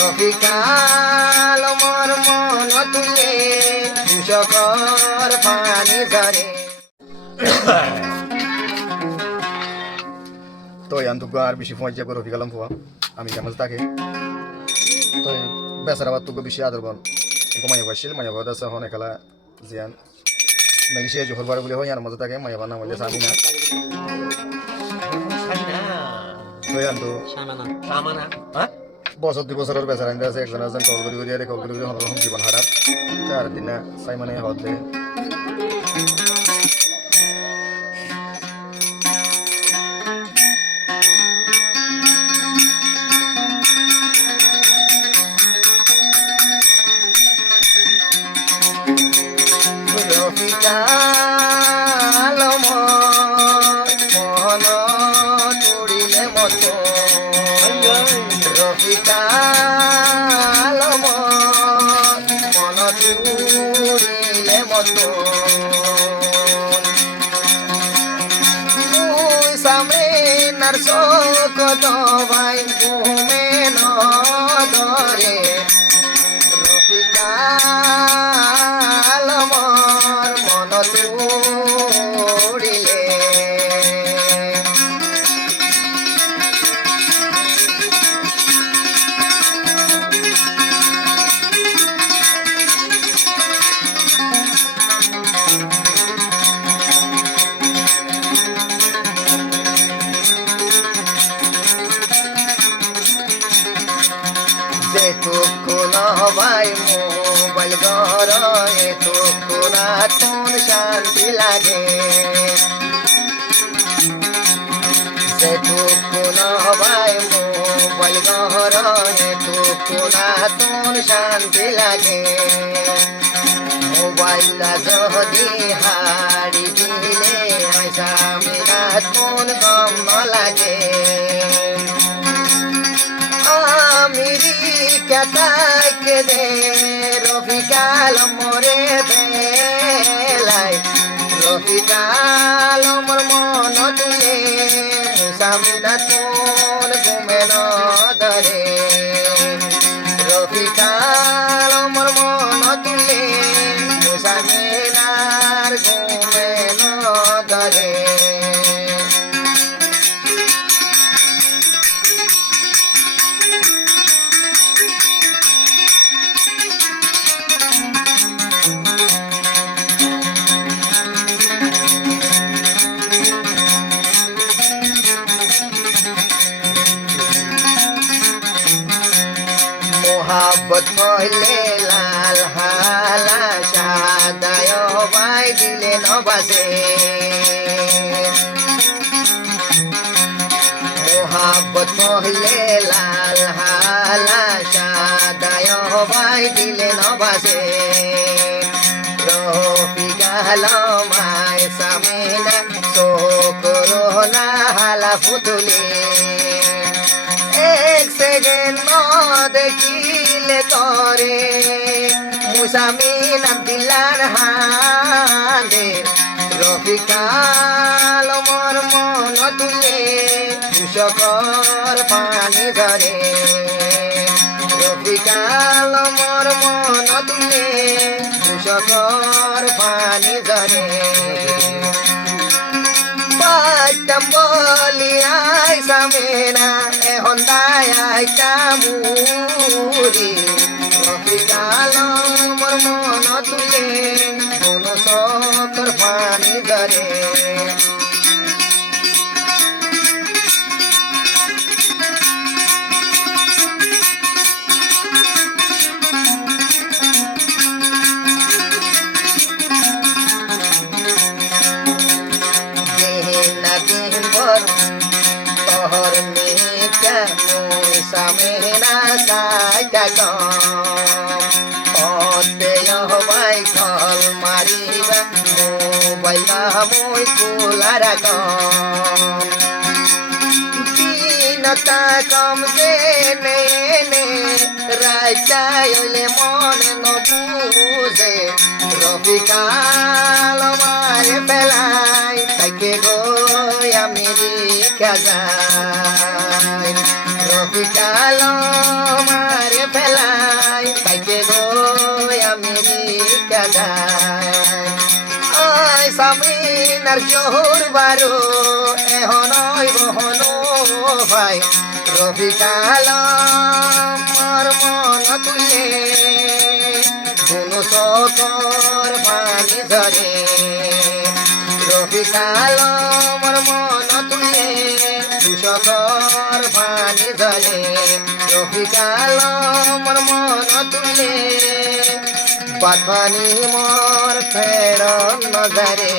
রফিকাল মোর মন তুলে দুশকর পানি ঝরে। তো ইয়ান তুক আর বেশি ফোন যাব রফিকালাম ফোয়া আমি জামাজ তাকে তো বেসারা বাত তুক বেশি আদর বন মাইয়া বাসিল মাইয়া বাদা সহ নেকালা জিয়ান মালয়েশিয়া জোহর বার বলে হয় আর মজা তাকে মাইয়া বানা বলে সাবিনা তো ইয়ান তো সামানা বছর 2 বছরের বেসারা ইন্দা আছে একজন একজন কল করি হন জীবন হারার চার দিনা সাইমানে হদে রফিকাল মন তুড়িলে মতো রফিকাল মন তুড়িলে মতো মুই সামনে নার শোক দবাই ঘুমে ন ধরে রফিকাল মন তুড়িলে যেটুকু নবাই মোবাইল ঘর এটুকু না কোন শান্তি লাগে যেটুকু নবাই মোবাইল ঘর এটুকু না কোন শান্তি লাগে মোবাইলটা যদি হারি দিলে স্বামীরা কোন গম লাগে আমেরিকা তাকে দে রফিকাল মোরে বেলায় রফিকাল মোর মন তুলে মুসামিনা তোর ঘুমে ন ধরে রফিকাল মোর মন তুলে মুসামিনার ঘুমে ন ধরে মোহাব্বত কইলে লাল হালা সাদায় বাই দিলে নবাসে মোহাব্বত কইলে লাল হালা সাদায় বাই দিলে নবাসে রফিকাল মায় সামিনা শোকরো না হালা ফুতুলি এক সেকেন্ড দেখিলে তরে মুসামিনা দিলার হাঁদে রফিকাল মোর মন তুলে দুশকর পানি ঝরে রফিকাল মোর মন তুলে দুশকর পানি ঝরে পাইতাম বলি আই সামেনা এখন দায় কামুরি রফিকাল মোর মন তুলে কোন সকর পানি ধরে তোহর মিটা মুই সামেনা সাইটা কতে হবাই কল মারিবা মোবাইল মুই খোলা রাখ দিনতা কম যে নে রাইলে মনে নবুঝে রফিকাল মারে পেলাই তাকে গো আমেরিকা যায় রফিকাল মারে জমানার জোহর বারো এহনই বহনো ভাই রফিকাল মোর মন তুলে দুনো চকর পানি ধরে রফিকাল মোর মন তুলে দুশকর পানি ধরে রফিকাল মোর মন তুলে বাদ পানি মোর ফের নজরে